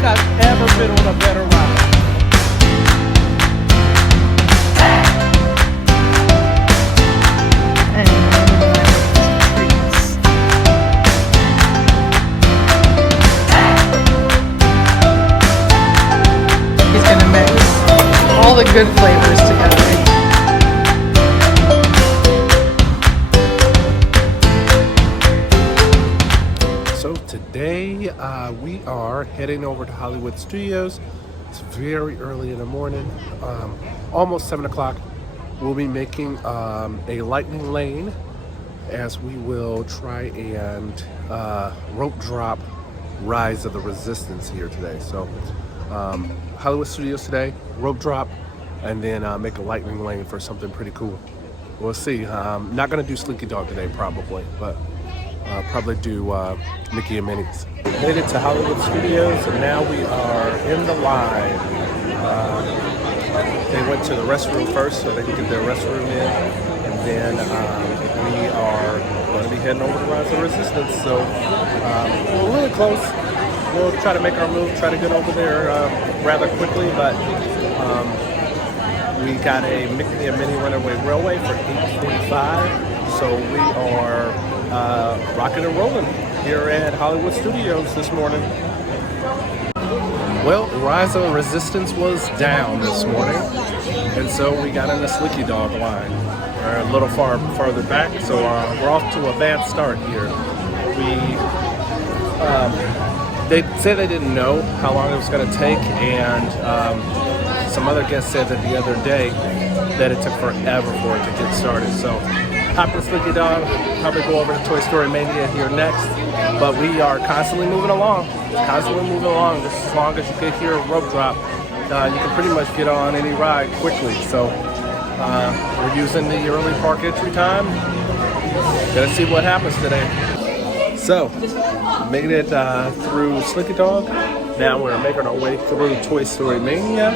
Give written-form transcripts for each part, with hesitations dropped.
think I've ever been on a better ride. He's gonna mix all the good flavors together. So today we are heading over to Hollywood Studios. It's very early in the morning, almost 7 o'clock. We'll be making a lightning lane as we will try and rope drop Rise of the Resistance here today. So Hollywood Studios today, rope drop, and then make a lightning lane for something pretty cool. We'll see. Not gonna do Slinky Dog today probably, but probably do Mickey and Minnie's. We made it to Hollywood Studios and now we are in the line. They went to the restroom first so they could get their restroom in, and then we are going to be heading over to Rise of the Resistance. So we're really close. We'll try to make our move, try to get over there rather quickly, but we got a Mickey and Minnie Runaway Railway for 8:45, so we are rocking and rolling here at Hollywood Studios this morning. Well, Rise of the Resistance was down this morning, and so we got in the Slinky Dog line. We're a little farther back, so we're off to a bad start here. They said they didn't know how long it was going to take, and some other guests said that the other day that it took forever for it to get started. So hop in Slinky Dog, probably go over to Toy Story Mania here next, but we are constantly moving along. Just as long as you can hear a rope drop, you can pretty much get on any ride quickly. So we're using the early park entry time. Gonna see what happens today. So, making it through Slinky Dog. Now we're making our way through Toy Story Mania.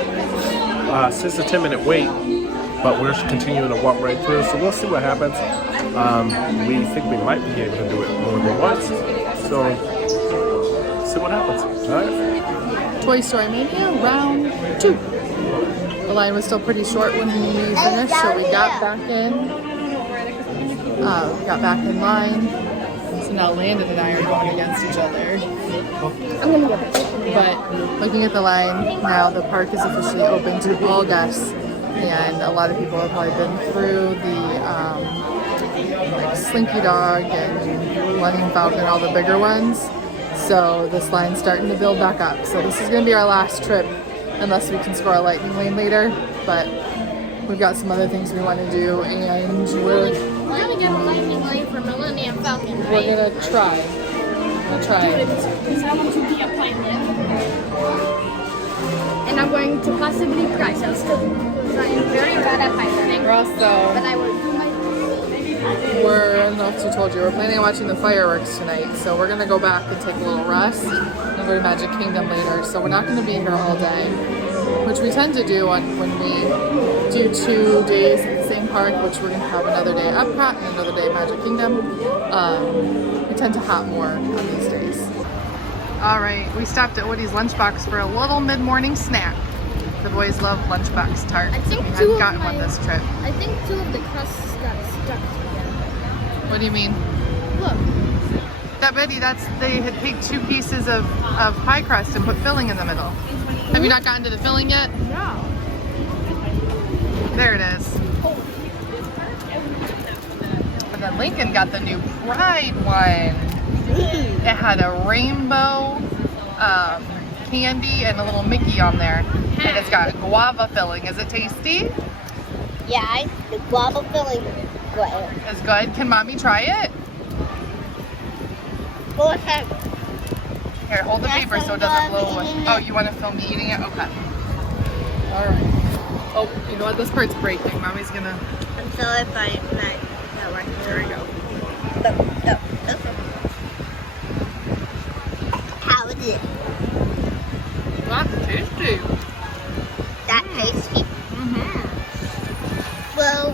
Since a 10-minute wait, but we're continuing to walk right through, so we'll see what happens. We think we might be able to do it more than once, so see what happens. All right. Toy Story Mania round 2. The line was still pretty short when we finished, so we got back in. Line. So now Landon and I are going against each other. I'm gonna go first. But looking at the line now, the park is officially open to all guests, and a lot of people have probably been through the like Slinky Dog and Lightning Falcon, all the bigger ones. So this line's starting to build back up. So this is going to be our last trip, unless we can score a lightning lane later. But we've got some other things we want to do, and We're gonna get a lightning lane for Millennium Falcon, right? we're gonna try. Because I want to be a pilot. And I'm going to possibly cry, so still, because I am very bad at piloting. We're also, But I will do my I don't know if I told you, we're planning on watching the fireworks tonight. So we're gonna go back and take a little rest and go to Magic Kingdom later. So we're not gonna be here all day, which we tend to do when we do 2 days in the same park, which we're gonna have another day at Epcot and another day at Magic Kingdom. We tend to hop more on these days. All right, we stopped at Woody's Lunchbox for a little mid-morning snack. The boys love Lunchbox tarts. I think we two hadn't of gotten my- one this trip. I think 2 of the crusts got stuck together. What do you mean? Look. That Betty, they had take 2 pieces of pie crust and put filling in the middle. Have you not gotten to the filling yet? No. There it is. But then Lincoln got the new Pride one. It had a rainbow candy and a little Mickey on there. And it's got guava filling. Is it tasty? Yeah, the guava filling is good. It's good. Can mommy try it? Go ahead. Here, hold the paper so it doesn't blow away. Oh, you want to film me eating it? Okay. All right. Oh, you know what? This part's breaking. Mommy's gonna. I'm sorry if I'm not working. There we go. How is it? That's tasty. That tasty? Mm-hmm. Well,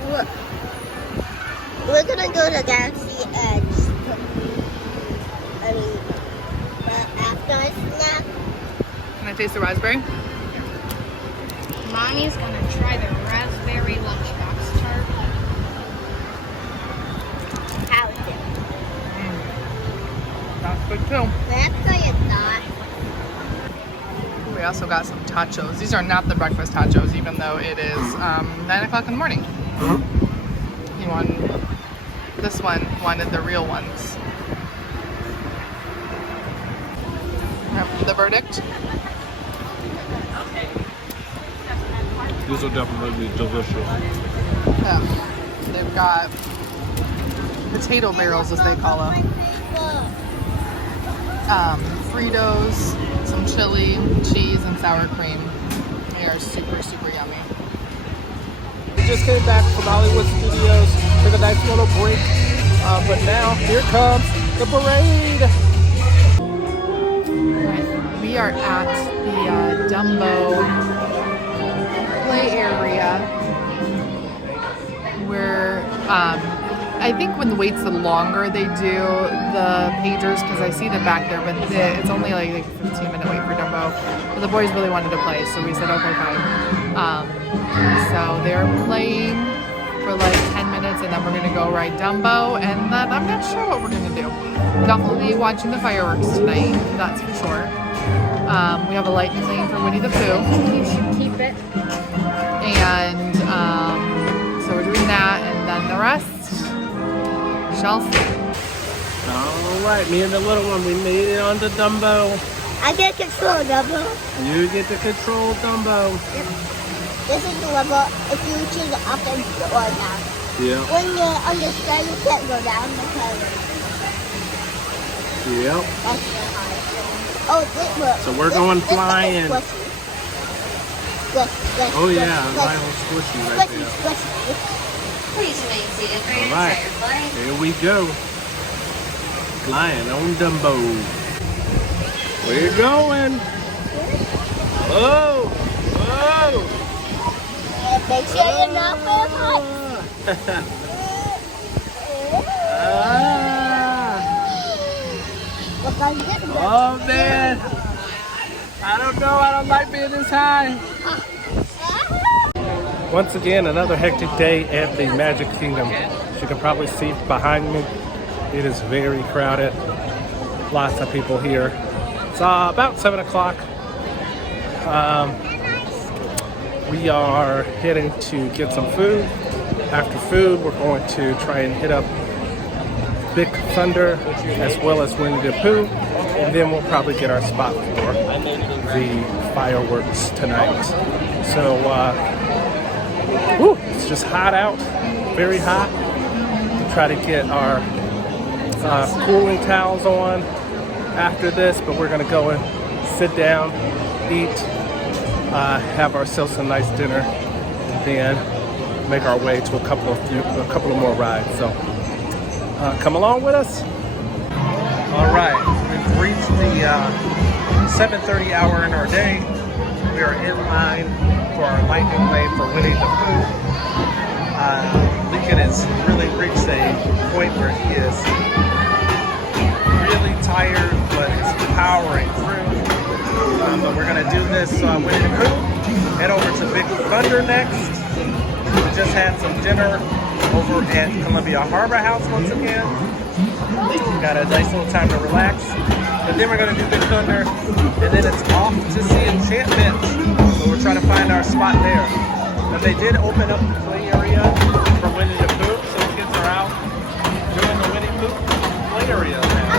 we're gonna go to Galaxy Edge. After a snack. taste the raspberry? Mommy's gonna try the raspberry lunchbox tart. How is it? That's good too. That's it's not. We also got some tachos. These are not the breakfast tachos, even though it is 9 o'clock in the morning. He this one wanted the real ones. The verdict? These are definitely delicious. Yeah. They've got potato barrels, as they call them. Fritos, some chili, cheese, and sour cream. They are super, super yummy. We just came back from Hollywood Studios, took a nice little break, but now here comes the parade. Right. We are at the Dumbo play area where I think when the wait's the longer they do the pagers, because I see them back there, but it's only like a 15-minute wait for Dumbo. But the boys really wanted to play, so we said okay, fine. So they're playing for like 10 minutes, and then we're gonna go ride Dumbo, and then I'm not sure what we're gonna do. Definitely watching the fireworks tonight, that's for sure. We have a lightning lane for Winnie the Pooh. You should keep it. And so we're doing that, and then the rest shall see. All right, me and the little one, we made it onto Dumbo. I get control Dumbo. You get to control Dumbo. Yep. This is the level if you choose up and or down. Yeah. When you're on the side, you can't go down because Yep. that's the hard. Oh, this look. So we're going flying. Oh yeah, Lionel squishy right there. Please remain seated for your All right, entire flight. here we go. Flying on Dumbo. We're going. Whoa, whoa. Make sure you're not very hot. Oh man, I don't know, I don't like being this high. Once again, another hectic day at the Magic Kingdom. As you can probably see behind me, it is very crowded. Lots of people here. It's about 7 o'clock. We are heading to get some food. After food, we're going to try and hit up Big Thunder as well as Winnie the Pooh, and then we'll probably get our spot for the fireworks tonight. So, it's just hot out, very hot. We'll try to get our cooling towels on after this, but we're gonna go and sit down, eat, have ourselves a nice dinner, and then make our way to a couple of more rides. So come along with us. All right, we've reached the 7:30 hour in our day. We are in line for our lightning lane for Winnie the Pooh. Lincoln has really reached a point where he is really tired, but is powering through. But we're gonna do this Winnie the Pooh. Head over to Big Thunder next. We just had some dinner over at Columbia Harbor House once again. Got a nice little time to relax. But then we're gonna do Big Thunder, and then it's off to see Enchantment. So we're trying to find our spot there. But they did open up the play area for Winnie the Pooh, so the kids are out doing the Winnie the Pooh play area now.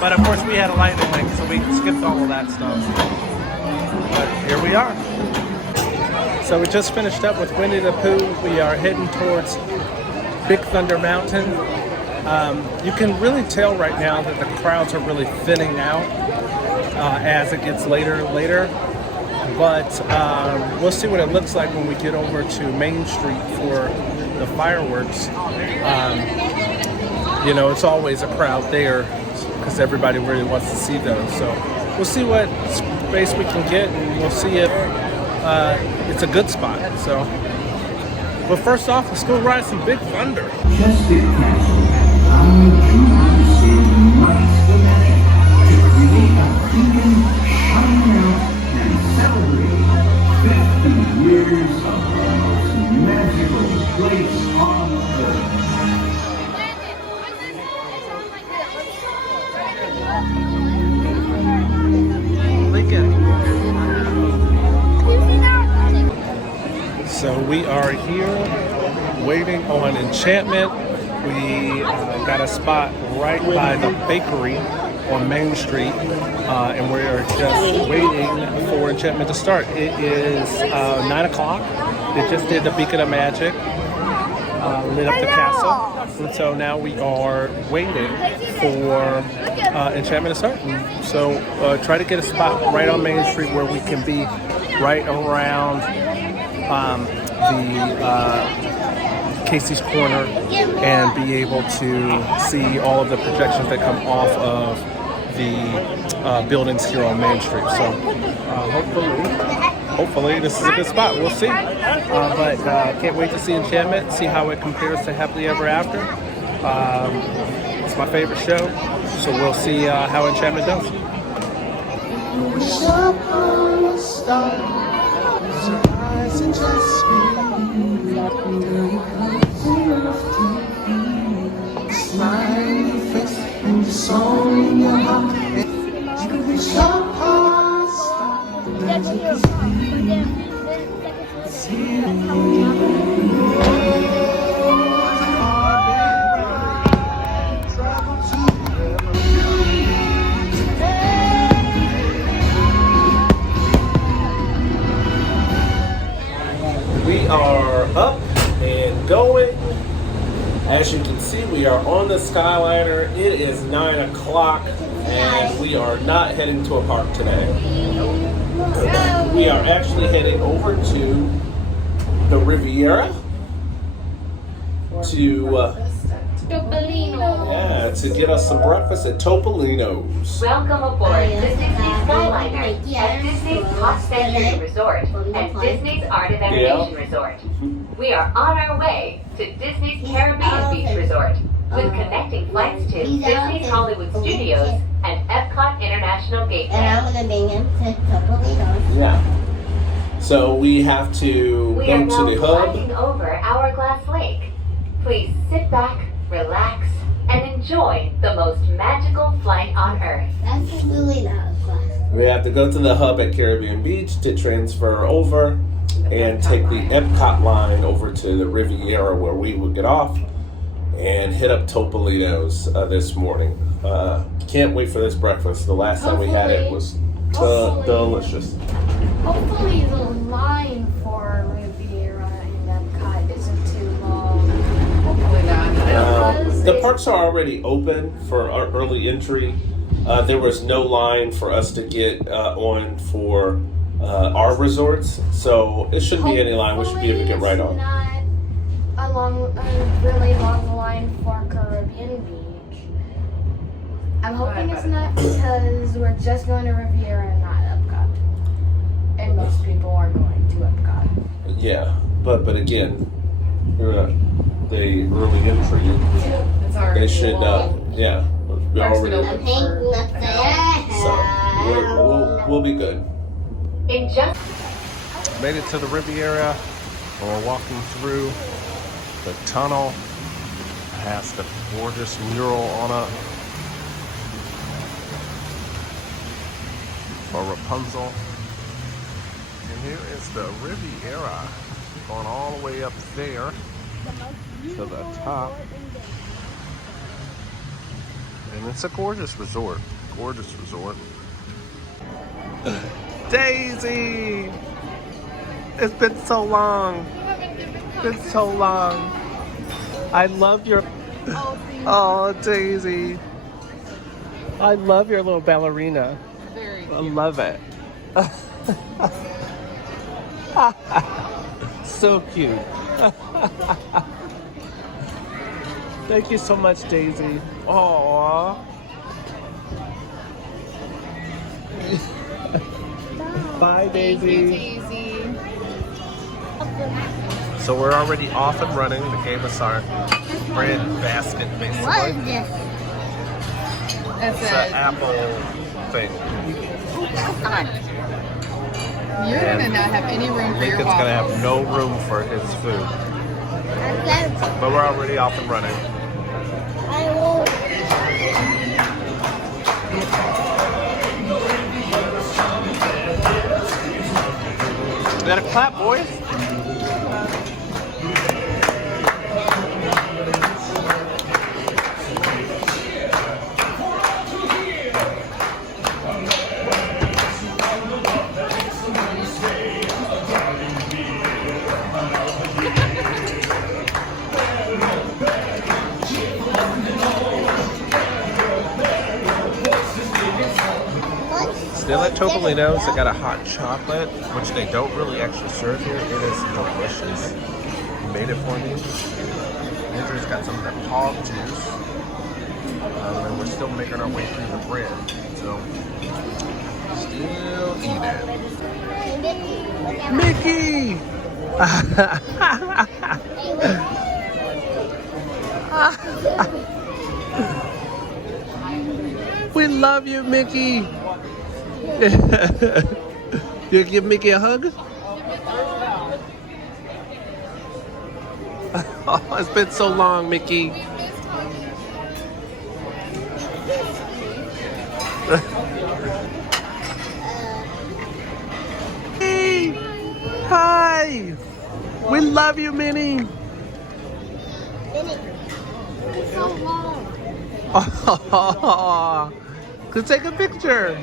But of course we had a lightning link, so we skipped all of that stuff. But here we are. So we just finished up with Winnie the Pooh. We are heading towards Big Thunder Mountain. You can really tell right now that the crowds are really thinning out as it gets later and later. But we'll see what it looks like when we get over to Main Street for the fireworks. You know, it's always a crowd there because everybody really wants to see those. So we'll see what space we can get, and we'll see if it's a good spot. So, but first off, let's go ride some Big Thunder. I would choose in my schematic to create a vegan we are here waiting on Enchantment. We got a spot right by the bakery on Main Street, and we are just waiting for Enchantment to start. It is 9 o'clock. They just did the Beacon of Magic, lit up the castle, and so now we are waiting for Enchantment to start. And so try to get a spot right on Main Street where we can be right around the Casey's Corner and be able to see all of the projections that come off of the buildings here on Main Street. So hopefully this is a good spot. We'll see. But can't wait to see Enchantment, see how it compares to Happily Ever After. It's my favorite show, so we'll see how Enchantment does. We are up and going. As you can see, we are on the Skyliner. It is 9 o'clock and we are not heading to a park today. We are actually heading over to the Riviera to get us some breakfast at Topolino's. Welcome aboard the Disney Skyliner at Disney's Hot Century Resort and Disney's Art of Animation Resort. We are on our way to Disney's Caribbean Beach Resort with connecting flights to Disney's Hollywood Studios and Epcot International Gateway. And I'm going to bring him to Topolino's. Yeah. So we have to We go are to now the hub. gliding over Hourglass Lake. Please sit back, relax, and enjoy the most magical flight on Earth. That's really not class. We have to go to the hub at Caribbean Beach to transfer over and take the Epcot line over to the Riviera where we will get off and hit up Topolino's this morning. Can't wait for this breakfast. The last time we had it was delicious. Hopefully the line for Riviera and Epcot isn't too long. Hopefully not. The parks are already open for our early entry. There was no line for us to get on for our resorts, so it shouldn't be any line. We should be able to get right on. Not a really long line for Caribbean Beach. I'm hoping it's not because we're just going to Riviera and not Epcot. And most people are going to Epcot. Yeah, but again, the early entry, It's already they should, long. yeah. we Parks already- been open for- So we'll be good. In just Made it to the Riviera. We're walking through the tunnel. It has the gorgeous mural on it for Rapunzel. And here is the Riviera, going all the way up there to the top. And it's a gorgeous resort. Gorgeous resort. Daisy! It's been so long. It's been so long. I love your... Oh, Daisy. I love your little ballerina. Very I cute. love it. So cute. Thank you so much, Daisy. Aww. Bye, Daisy. So we're already off and running. They gave us our bread basket, basically. What is this? It's It's an apple thing. Come on. You're gonna not have any room for your Lincoln's gonna have waffles. no room for his food. Okay. But we're already off and running. I will. You gotta clap, boys. Still at Topolino's. They got a hot chocolate, which they don't really actually serve here. It is delicious. He made it for me. Andrew's got some of that hog juice. And we're still making our way through the bread. So, still eating. Mickey! We love you, Mickey. You give Mickey a hug? Oh, it's been so long, Mickey. Hey! Hi! We love you, Minnie. It's so long. Oh, could take a picture.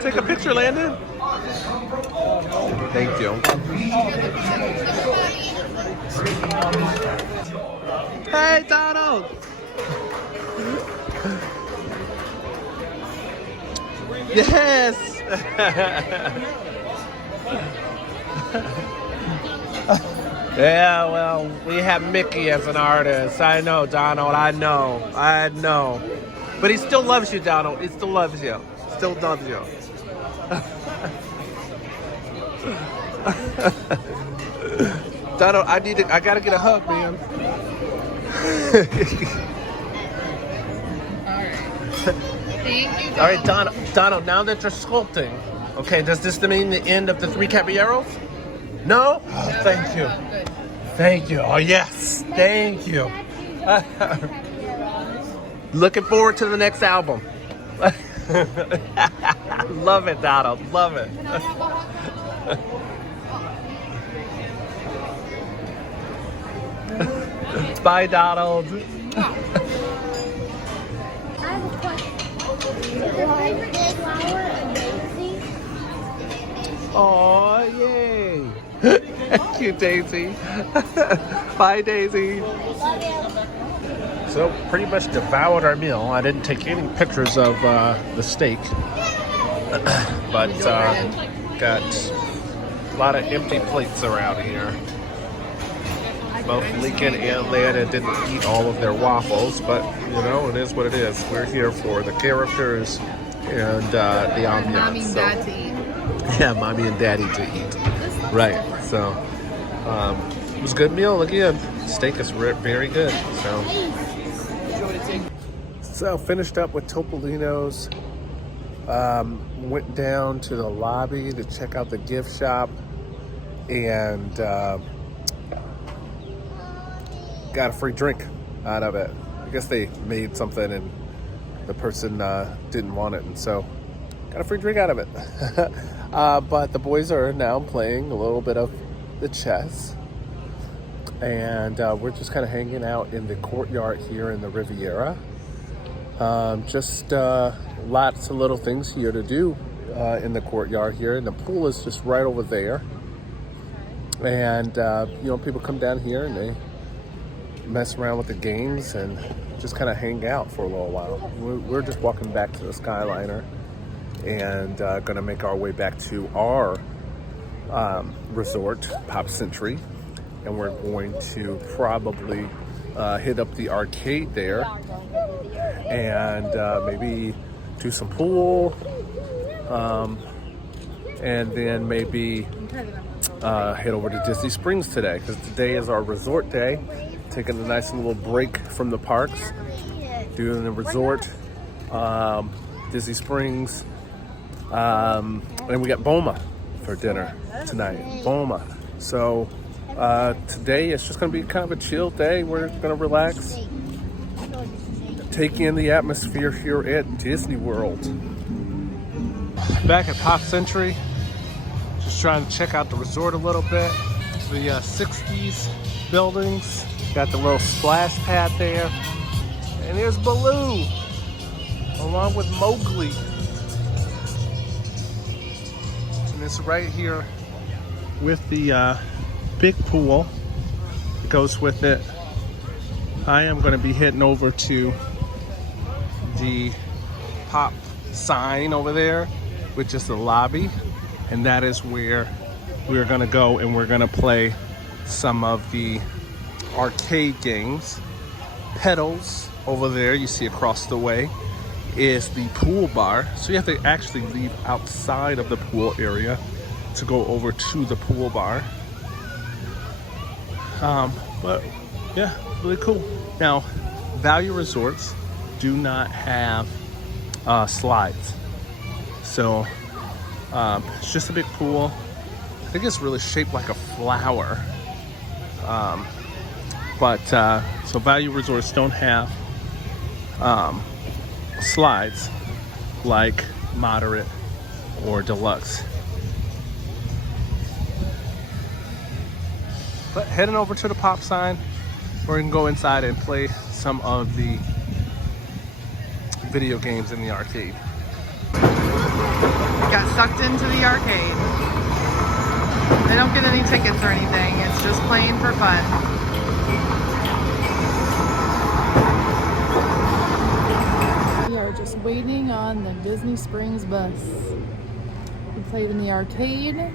Take a picture, Landon. Thank you. Hey, Donald. Yes. Yeah, well, we have Mickey as an artist. I know, Donald. I know. But he still loves you, Donald. He still loves you. Still loves you. Donald, I gotta get a hug, man. Thank you, All right, Donald, now that you're sculpting, okay, does this mean the end of the 3 caballeros? No? Oh, thank you. Good. Thank you. Oh, yes. Thank you. Looking forward to the next album. Love it, Donald. Love it. Bye, Donald. I have a question. Is your favorite flower a daisy? Oh, yay. Thank you, Daisy. Bye, Daisy. Love you. So, pretty much devoured our meal. I didn't take any pictures of the steak. But got a lot of empty plates around here. Both Lincoln and Lana didn't eat all of their waffles, but you know, it is what it is. We're here for the characters and the ambiance. Mommy and Dad to eat. Yeah, mommy and daddy to eat. Right. So it was a good meal again. Steak is very good. So finished up with Topolino's. Went down to the lobby to check out the gift shop and got a free drink out of it. I guess they made something and the person didn't want it, and so got a free drink out of it. But the boys are now playing a little bit of the chess, and we're just kind of hanging out in the courtyard here in the Riviera. Just lots of little things here to do in the courtyard here, and the pool is just right over there. And you know, people come down here and they mess around with the games and just kind of hang out for a little while. We're just walking back to the Skyliner and gonna make our way back to our resort, Pop Century, and we're going to probably hit up the arcade there and maybe do some pool, and then maybe head over to Disney Springs today, because today is our resort day. Taking a nice little break from the parks, doing the resort, Disney Springs, and we got Boma for dinner tonight. Boma. So today it's just going to be kind of a chill day. We're going to relax, take in the atmosphere here at Disney World. Back at Pop Century, just trying to check out the resort a little bit. The 60s buildings. Got the little splash pad there. And here's Baloo, along with Mowgli. And it's right here with the big pool that goes with it. I am going to be heading over to the Pop sign over there, which is the lobby, and that is where we're gonna go and we're gonna play some of the arcade games. Pedals over there, you see across the way, is the pool bar. So you have to actually leave outside of the pool area to go over to the pool bar. But yeah, really cool. Now, Value Resorts do not have slides. So it's just a big pool. I think it's really shaped like a flower. So Value Resorts don't have slides like Moderate or Deluxe. But heading over to the pop sign, we're gonna go inside and play some of the video games in the arcade. Got sucked into the arcade. They don't get any tickets or anything. It's just playing for fun. We are just waiting on the Disney Springs bus. We played in the arcade.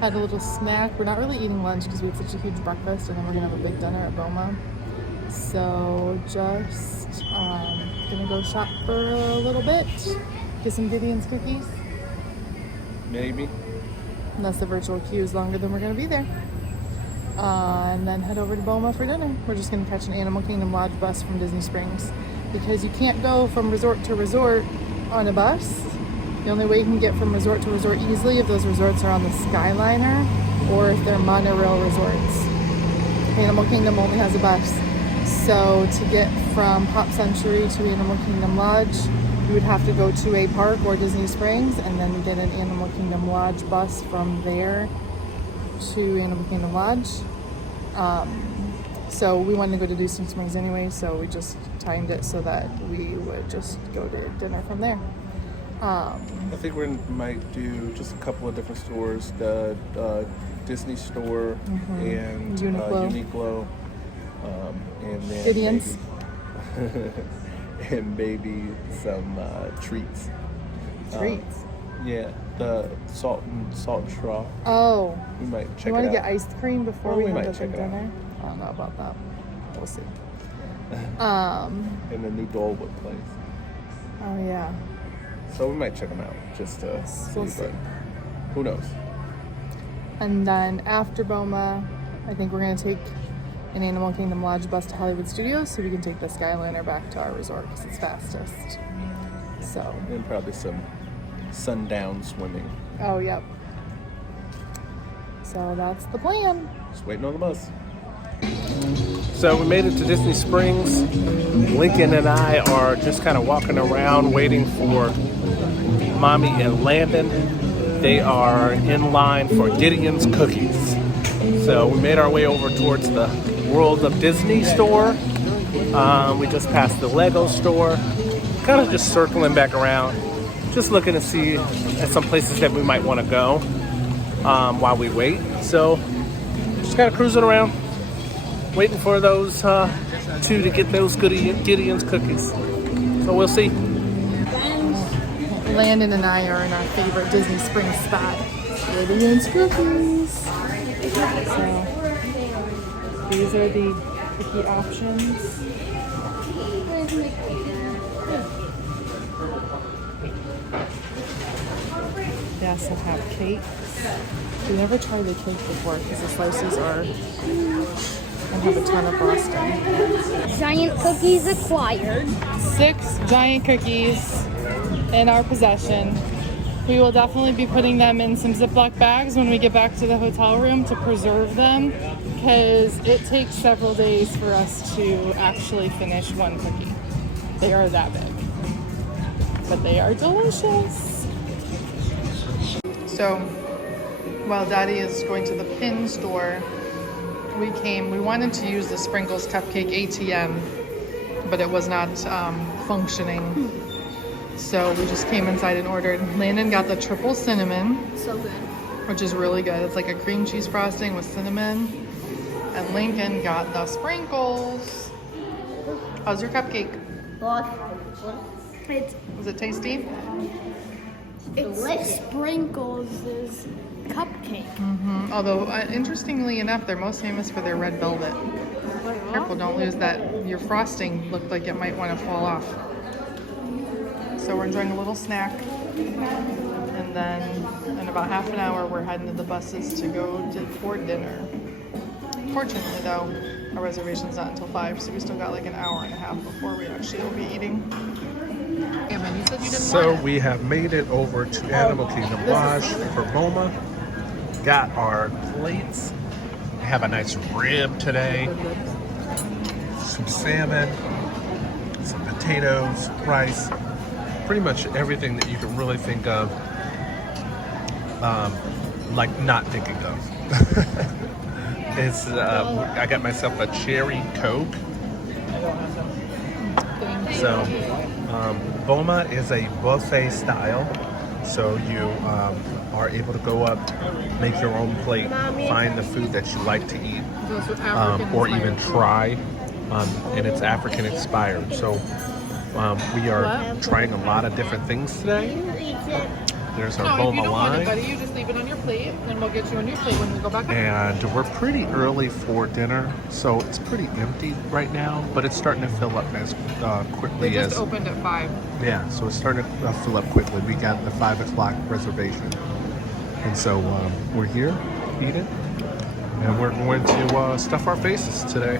Had a little snack. We're not really eating lunch because we had such a huge breakfast, and then we're gonna have a big dinner at Boma. So just gonna go shop for a little bit. Get some Gideon's cookies. Maybe. Unless the virtual queue is longer than we're gonna be there. And then head over to Boma for dinner. We're just gonna catch an Animal Kingdom Lodge bus from Disney Springs because you can't go from resort to resort on a bus. The only way you can get from resort to resort easily if those resorts are on the Skyliner or if they're monorail resorts. Animal Kingdom only has a bus. So to get from Pop Century to Animal Kingdom Lodge, you would have to go to a park or Disney Springs and then get an Animal Kingdom Lodge bus from there to Animal Kingdom Lodge. So we wanted to go to Disney Springs anyway, so we just timed it so that we would just go to dinner from there. I think we might do just a couple of different stores, the Disney store and Uniqlo, and then Gideon's. and maybe some treats. Treats? Yeah, the salt and straw. Oh. We might check it out. You want to get ice cream before Well, we we have might the check big it out. dinner? I don't know about that. We'll see. And the new Dolwood place. Oh yeah. So we might check them out just to We'll see, see. but who knows? And then after Boma, I think we're going to take an Animal Kingdom Lodge bus to Hollywood Studios so we can take the Skyliner back to our resort because it's fastest. So. And probably some sundown swimming. Oh, yep. So that's the plan. Just waiting on the bus. So we made it to Disney Springs. Lincoln and I are just kind of walking around waiting for Mommy and Landon. They are in line for Gideon's cookies. So we made our way over towards the World of Disney store. We just passed the Lego store. Kind of just circling back around. Just looking to see at some places that we might want to go while we wait. So just kind of cruising around, waiting for those two to get those Gideon's cookies. So we'll see. Landon and I are in our favorite Disney Springs spot. Gideon's cookies. So these are the cookie options. They also have cakes. We never tried the cake before because the slices are huge and have a ton of frosting. Giant cookies acquired. 6 giant cookies in our possession. We will definitely be putting them in some Ziploc bags when we get back to the hotel room to preserve them because it takes several days for us to actually finish one cookie. They are that big, but they are delicious. So while Daddy is going to the pin store, we wanted to use the Sprinkles Cupcake ATM, but it was not functioning. So we just came inside and ordered. Landon got the triple cinnamon. So good. Which is really good. It's like a cream cheese frosting with cinnamon. And Lincoln got the sprinkles. How's your cupcake? Was it tasty? It sprinkles this cupcake. Although, interestingly enough, they're most famous for their red velvet. Careful, don't lose that. Your frosting looked like it might want to fall off. So we're enjoying a little snack. And then in about half an hour, we're heading to the buses to go for dinner. Fortunately, though, our reservation's not until 5, so we still got like an hour and a half before we actually will be eating. Yeah, man, you said you didn't So want it. we have made it over to Animal Kingdom Lodge for Boma. Got our plates. We have a nice rib today. Some salmon, some potatoes, rice. Pretty much everything that you can really think of, like not thinking of. It's I got myself a cherry Coke. So Boma is a buffet style, so you are able to go up, make your own plate, find the food that you like to eat, or even try, and it's African inspired. So we are trying a lot of different things today. There's our No, if you Boma don't want it, line. buddy, you just leave it on your plate, and we'll get you a new plate when we go back up. And we're pretty early for dinner, so it's pretty empty right now, but it's starting to fill up as quickly They as... just opened at 5. Yeah, so it's starting to fill up quickly. We got the 5 o'clock reservation. And so we're here, eating, and we're going to stuff our faces today.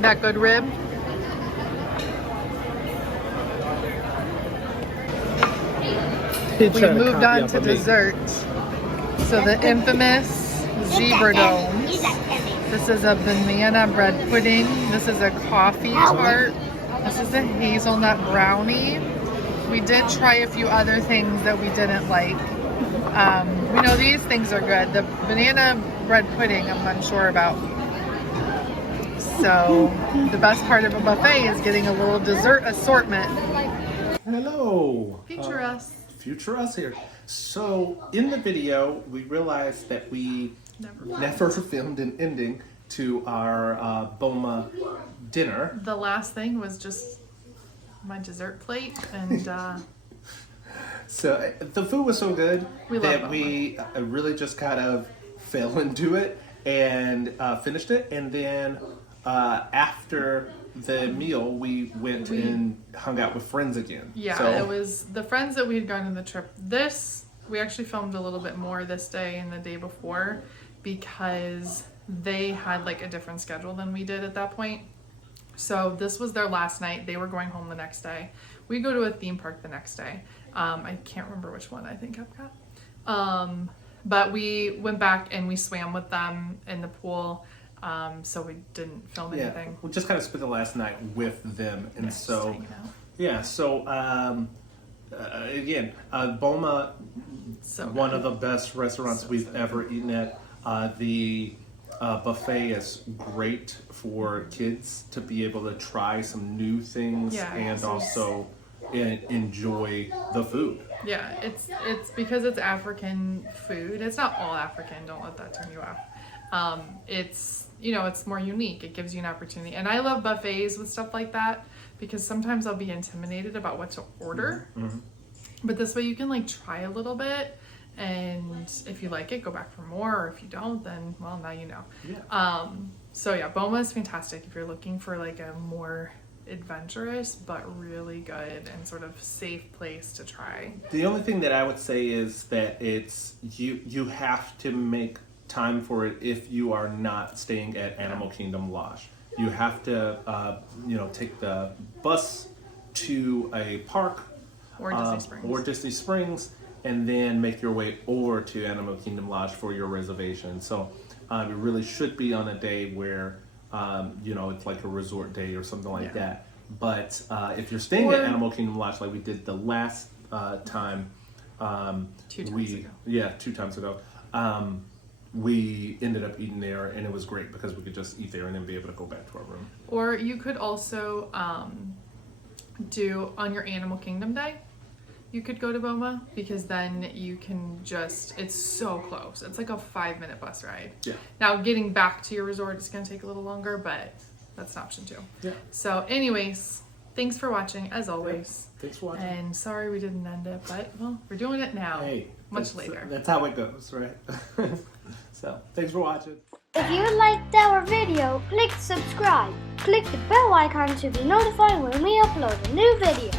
That good rib? We moved on to dessert. So the infamous zebra domes. This is a banana bread pudding. This is a coffee tart. This is a hazelnut brownie. We did try a few other things that we didn't like. We know these things are good. The banana bread pudding I'm unsure about. So the best part of a buffet is getting a little dessert assortment. Hello. Feature us. Future us here. So in the video, we realized that we never filmed an ending to our Boma dinner. The last thing was just my dessert plate, and So the food was so good We love that Boma. we really just kind of fell into it and finished it. And then after the meal, we went and hung out with friends again. yeah, So- it was the friends that we had gone on the trip. We actually filmed a little bit more this day and the day before because they had like a different schedule than we did at that point. So this was their last night. They were going home the next day. We go to a theme park the next day. I can't remember which one. I think Epcot. But we went back and we swam with them in the pool. So we didn't film anything. We just kind of spent the last night with them, and Just so hanging out. yeah. So again, Boma, So one good. of the best restaurants we've ever eaten at. The buffet is great for kids to be able to try some new things Yeah, and so- also enjoy the food. Yeah, it's because it's African food. It's not all African. Don't let that turn you off. It's it's more unique. It gives you an opportunity, and I love buffets with stuff like that because sometimes I'll be intimidated about what to order. Mm-hmm. But this way you can like try a little bit, and if you like it, go back for more. Or if you don't, then well, now you know. Yeah. So yeah, Boma is fantastic if you're looking for like a more adventurous but really good and sort of safe place to try. The only thing that I would say is that it's you have to make time for it if you are not staying at Animal Kingdom Lodge. You have to take the bus to a park Or Disney Springs. or Disney Springs, and then make your way over to Animal Kingdom Lodge for your reservation. So it really should be on a day where it's like a resort day or something like that. But if you're staying at Animal Kingdom Lodge like we did the last time, 2 times ago. Yeah, 2 times ago. We ended up eating there, and it was great because we could just eat there and then be able to go back to our room. Or you could also do on your Animal Kingdom day, you could go to Boma, because then you can just, it's so close. It's like a 5-minute bus ride. Yeah. Now getting back to your resort is going to take a little longer, but that's an option too. Yeah. So anyways, thanks for watching as always. Thanks for watching. And sorry we didn't end it, but well, we're doing it now. Hey, much later. That's how it goes, right? So, thanks for watching. If you liked our video, click subscribe. Click the bell icon to be notified when we upload a new video.